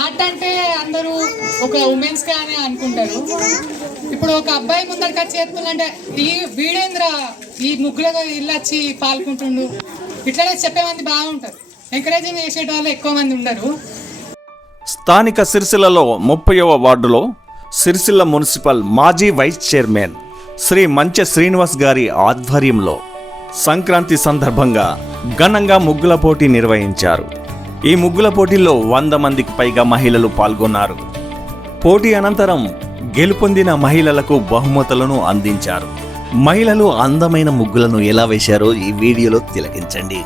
Art అంటే అందరూ ఒక ఉమెన్స్ అని అనుకుంటారు. ఇప్పుడు ఒక అబ్బాయి ముందరికి వచ్చి చేస్తుందంటే ఈ వీడేంద్ర ఈ ముగ్గులతో ఇల్లు వచ్చి పాల్గొంటుండు ఇట్లనే చెప్పేమంది బాగుంటారు. ఎంకరేజింగ్ చేసేటోళ్ళు ఎక్కువ మంది ఉండరు. స్థానిక సిరిసిల్లలో 30వ వార్డులో సిరిసిల్ల మున్సిపల్ మాజీ వైస్ చైర్మన్ శ్రీ మంచె శ్రీనివాస్ గారి ఆధ్వర్యంలో సంక్రాంతి సందర్భంగా ఘనంగా ముగ్గుల పోటీ నిర్వహించారు. ఈ ముగ్గుల పోటీల్లో 100 మందికి పైగా మహిళలు పాల్గొన్నారు. పోటీ అనంతరం గెలుపొందిన మహిళలకు బహుమతులను అందించారు. మహిళలు అందమైన ముగ్గులను ఎలా వేశారో ఈ వీడియోలో తిలకించండి.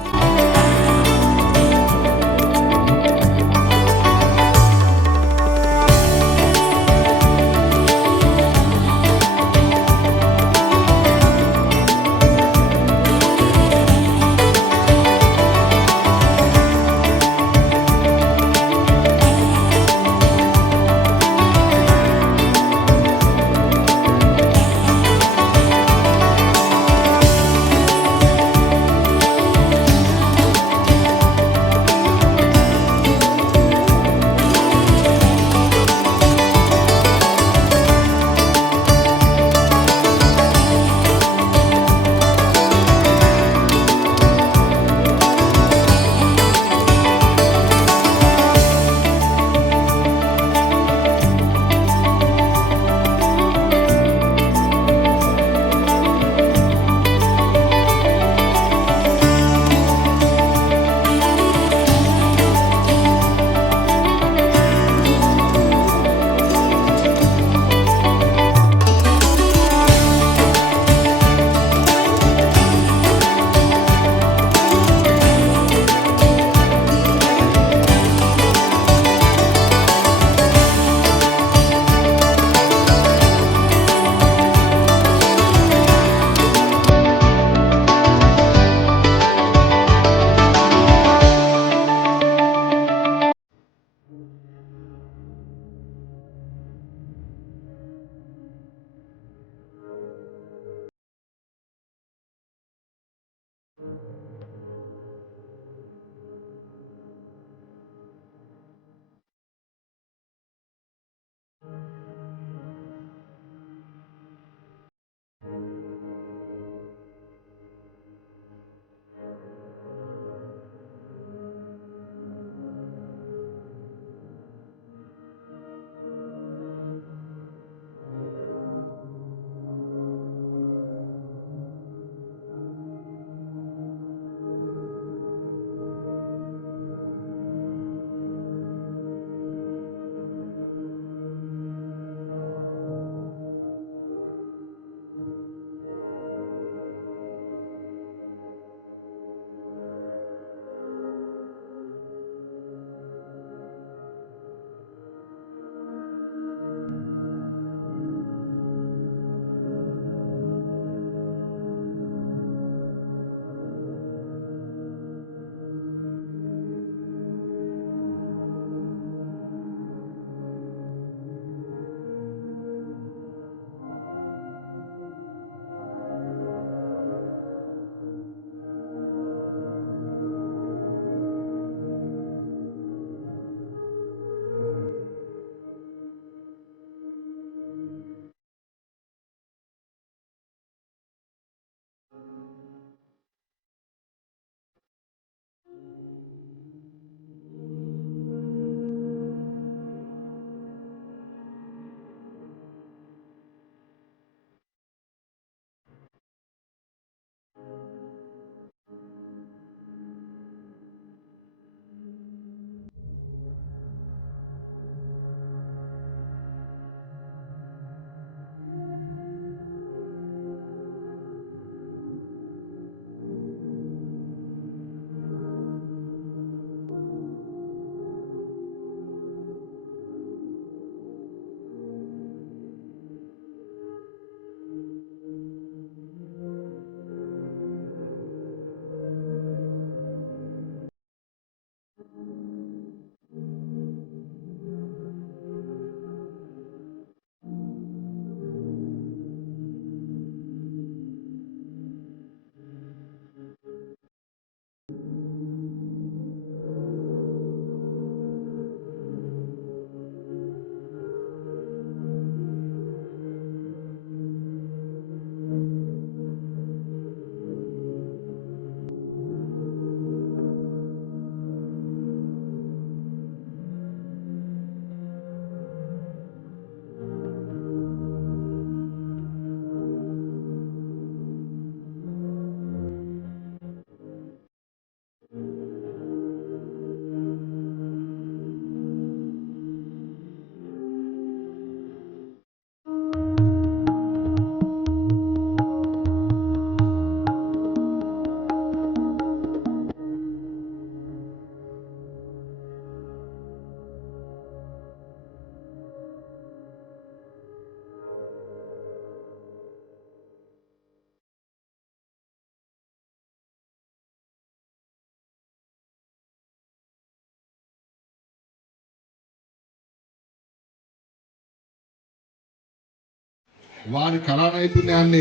వారి కళా నైపుణ్యాన్ని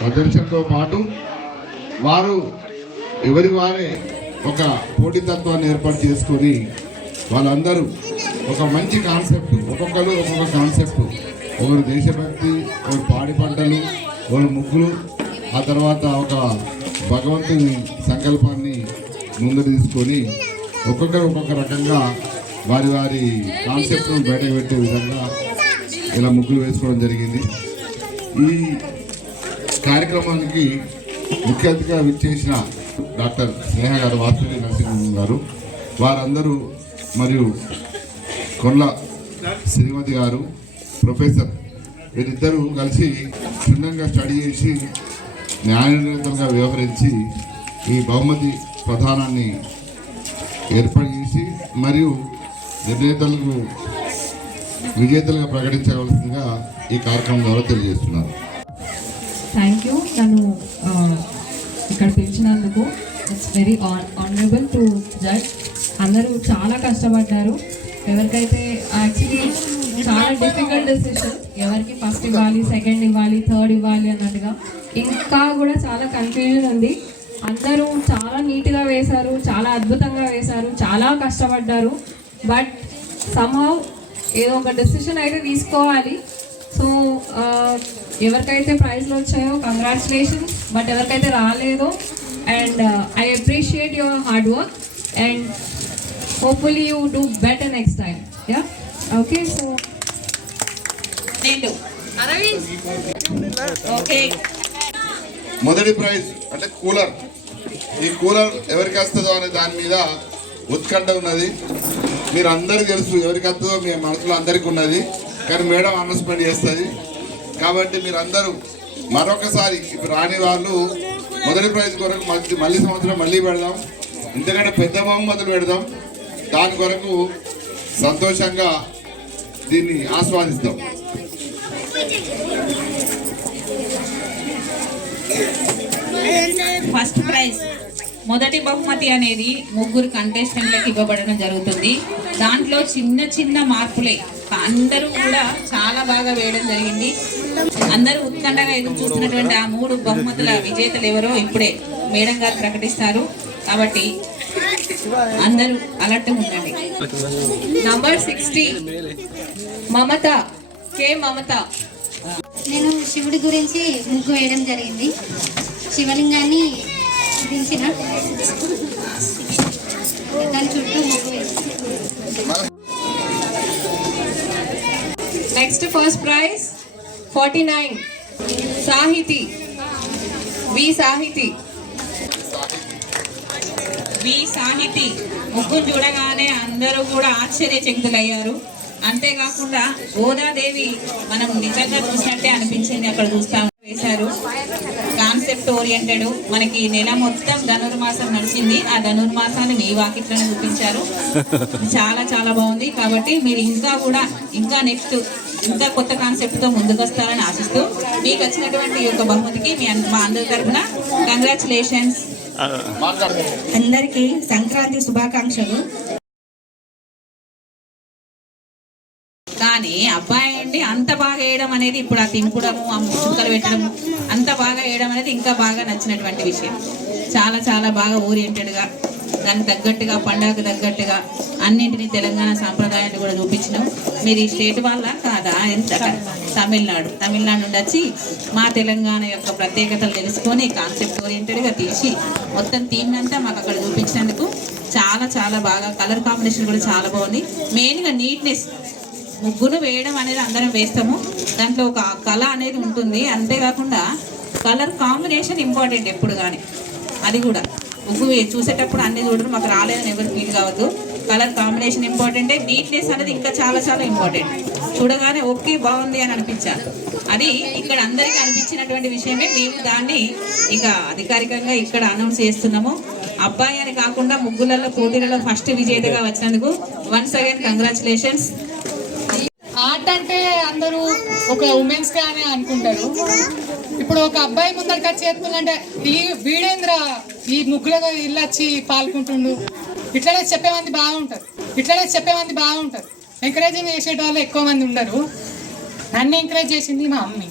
ప్రదర్శనతో పాటు వారు ఎవరి వారే ఒక పోటీతత్వాన్ని ఏర్పాటు చేసుకొని వాళ్ళందరూ ఒక మంచి కాన్సెప్ట్, ఒక్కొక్కరు ఒక్కొక్క కాన్సెప్ట్, ఒకరు దేశభక్తి, ఒకరు పాడి పంటలు, ఒకరు ముగ్గులు, ఆ తర్వాత ఒక భగవంతుని సంకల్పాన్ని ముందు తీసుకొని ఒక్కొక్కరు ఒక్కొక్క రకంగా వారి వారి కాన్సెప్ట్ను బయటకు పెట్టే విధంగా ఇలా ముగ్గులు వేసుకోవడం జరిగింది. ఈ కార్యక్రమానికి ముఖ్య అతిథిగా విచ్చేసిన డాక్టర్ స్నేహ గారు, వాసవి నరసింహం గారు, వారందరూ మరియు కొండ్ల శ్రీమతి గారు, ప్రొఫెసర్, వీరిద్దరూ కలిసి క్షుణ్ణంగా స్టడీ చేసి న్యాయనిర్ణేతలుగా వ్యవహరించి ఈ బహుమతి ప్రధానాన్ని ఏర్పాటు చేసి మరియు నిర్ణేతలకు విజేతలుగా ప్రకటించవలసిందిగా ఈ కార్యక్రమం ద్వారా తెలియజేస్తున్నారు. Thank you. నన్ను ఇక్కడ పిలిచినందుకు. It's very honourable to judge. అందరూ చాలా కష్టపడ్డారు. ఎవరికైతే యాక్చువల్లీ చాలా డిఫికల్ట్ డెసిషన్, ఎవరికి ఫస్ట్ ఇవ్వాలి, సెకండ్ ఇవ్వాలి, థర్డ్ ఇవ్వాలి అన్నట్టుగా ఇంకా కూడా చాలా కన్ఫ్యూజన్ ఉంది. అందరూ చాలా నీట్గా వేశారు, చాలా అద్భుతంగా వేశారు, చాలా కష్టపడ్డారు. బట్ సమ్హౌ ఏదో ఒక డెసిషన్ అయితే తీసుకోవాలి. సో ఎవరికైతే ప్రైజ్లు వచ్చాయో కంగ్రాచులేషన్స్, బట్ ఎవరికైతే రాలేదో and I appreciate your hard work and hopefully you do better next time. Yeah, okay. So okay, మొదటి ప్రైజ్ అంటే కూలర్. ఈ కూలర్ ఎవరికి వస్తుందో అనే దాని మీద ఉత్కంఠ ఉన్నది. మీరు అందరికీ తెలుసు ఎవరికి వస్తుందో మీ మనసులో అందరికీ ఉన్నది, కానీ మేడం అనౌన్స్మెంట్ చేస్తుంది. కాబట్టి మీరు అందరూ మరొకసారి ఇప్పుడు రాని వాళ్ళు మొదటి ప్రైజ్ కొరకు మళ్ళీ సంవత్సరం మళ్ళీ పెడదాం, ఎందుకంటే పెద్ద బహుమతులు పెడదాం. దాని కొరకు సంతోషంగా దీన్ని ఆస్వాదిస్తాం. ఫస్ట్ ప్రైజ్ మొదటి బహుమతి అనేది ముగ్గురు కంటెస్టెంట్లకు ఇవ్వబడడం జరుగుతుంది. దాంట్లో చిన్న చిన్న మార్పులే, అందరూ కూడా చాలా బాగా వేయడం జరిగింది. అందరూ ఉత్కంఠగా ఎదురు చూస్తున్నటువంటి ఆ 3 బహుమతుల విజేతలు ఎవరో ఇప్పుడే మేడం గారు ప్రకటిస్తారు. కాబట్టి అందరూ అలర్ట్ ఉండండి. నంబర్ 60 మమత, కే మమత. నేను శివుడి గురించి ముగ్గు వేయడం జరిగింది. శివలింగాన్ని దించిన దాని చుట్టూ ముగ్గు వేసి. నెక్స్ట్ ఫస్ట్ ప్రైజ్ 49 సాహితి, వి సాహితి. వి సాహితి ముగ్గురు చూడగానే అందరూ కూడా ఆశ్చర్యచకితులయ్యారు. అంతేకాకుండా గోదాదేవి మనం నిజంగా చూసినట్టే అనిపించింది. అక్కడ చూస్తాం వేశారు. Concept oriented. మనకి నెల మొత్తం ధనుర్మాసం నడిచింది. ఆ ధనుర్మాసాన్ని మీ వాకిట్లోనే చూపించారు. చాలా చాలా బాగుంది. కాబట్టి మీరు ఇంకా నెక్స్ట్ ఇంకా కొత్త కాన్సెప్ట్తో ముందుకు వస్తారని ఆశిస్తూ మీకు వచ్చినటువంటి ఈ యొక్క బహుమతికి మా అందరి తరఫున కంగ్రాచులేషన్స్. అందరికీ సంక్రాంతి శుభాకాంక్షలు. కానీ అబ్బాయి అండి అంత బాగా వేయడం అనేది, ఇప్పుడు ఆ తింపుడము, ఆ చుక్కలు పెట్టడం, అంత బాగా వేయడం అనేది ఇంకా బాగా నచ్చినటువంటి విషయం. చాలా చాలా బాగా ఓరియంటెడ్గా, దానికి తగ్గట్టుగా, పండగకు తగ్గట్టుగా అన్నింటినీ తెలంగాణ సాంప్రదాయాన్ని కూడా చూపించినాం. మీరు ఈ స్టేట్ వాళ్ళ కాదా? ఎంత తమిళనాడు నుండి వచ్చి మా తెలంగాణ యొక్క ప్రత్యేకతలు తెలుసుకొని కాన్సెప్ట్ ఓరియంటెడ్గా తీసి మొత్తం థీమ్ అంతా మాకు అక్కడ చూపించినందుకు చాలా చాలా బాగా. కలర్ కాంబినేషన్ కూడా చాలా బాగుంది. మెయిన్గా నీట్నెస్. ముగ్గును వేయడం అనేది అందరం వేస్తాము, దాంట్లో ఒక కళ అనేది ఉంటుంది. అంతేకాకుండా కలర్ కాంబినేషన్ ఇంపార్టెంట్ ఎప్పుడు కానీ. అది కూడా ముగ్గు చూసేటప్పుడు అన్ని చూడడం మాకు రాలేదని ఎవరు ఫీల్ కావద్దు. కలర్ కాంబినేషన్ ఇంపార్టెంటే, నీట్నెస్ అనేది ఇంకా చాలా చాలా ఇంపార్టెంట్. చూడగానే ఓకే బాగుంది అని అనిపించాలి. అది ఇక్కడ అందరికీ అనిపించినటువంటి విషయమే. మేము దాన్ని ఇక అధికారికంగా ఇక్కడ అనౌన్స్ చేస్తున్నాము. అబ్బాయి అని కాకుండా ముగ్గులలో పోటీలలో ఫస్ట్ విజేతగా వచ్చినందుకు వన్స్ అగైన్ కంగ్రాచులేషన్స్. ఆర్ట్ అంటే అందరూ ఒక ఉమెన్స్ గా అని అనుకుంటారు. ఇప్పుడు ఒక అబ్బాయి ముందరికి వచ్చి చేస్తుందంటే వీడేంద్ర ఈ ముగ్గులుగా ఇల్లు వచ్చి పాల్గొంటుండు, ఇట్లనే చెప్పేమంది బాగుంటారు. ఎంకరేజింగ్ చేసే వాళ్ళు ఎక్కువ మంది ఉండరు. నన్ను ఎంకరేజ్ చేసింది మా మమ్మీ.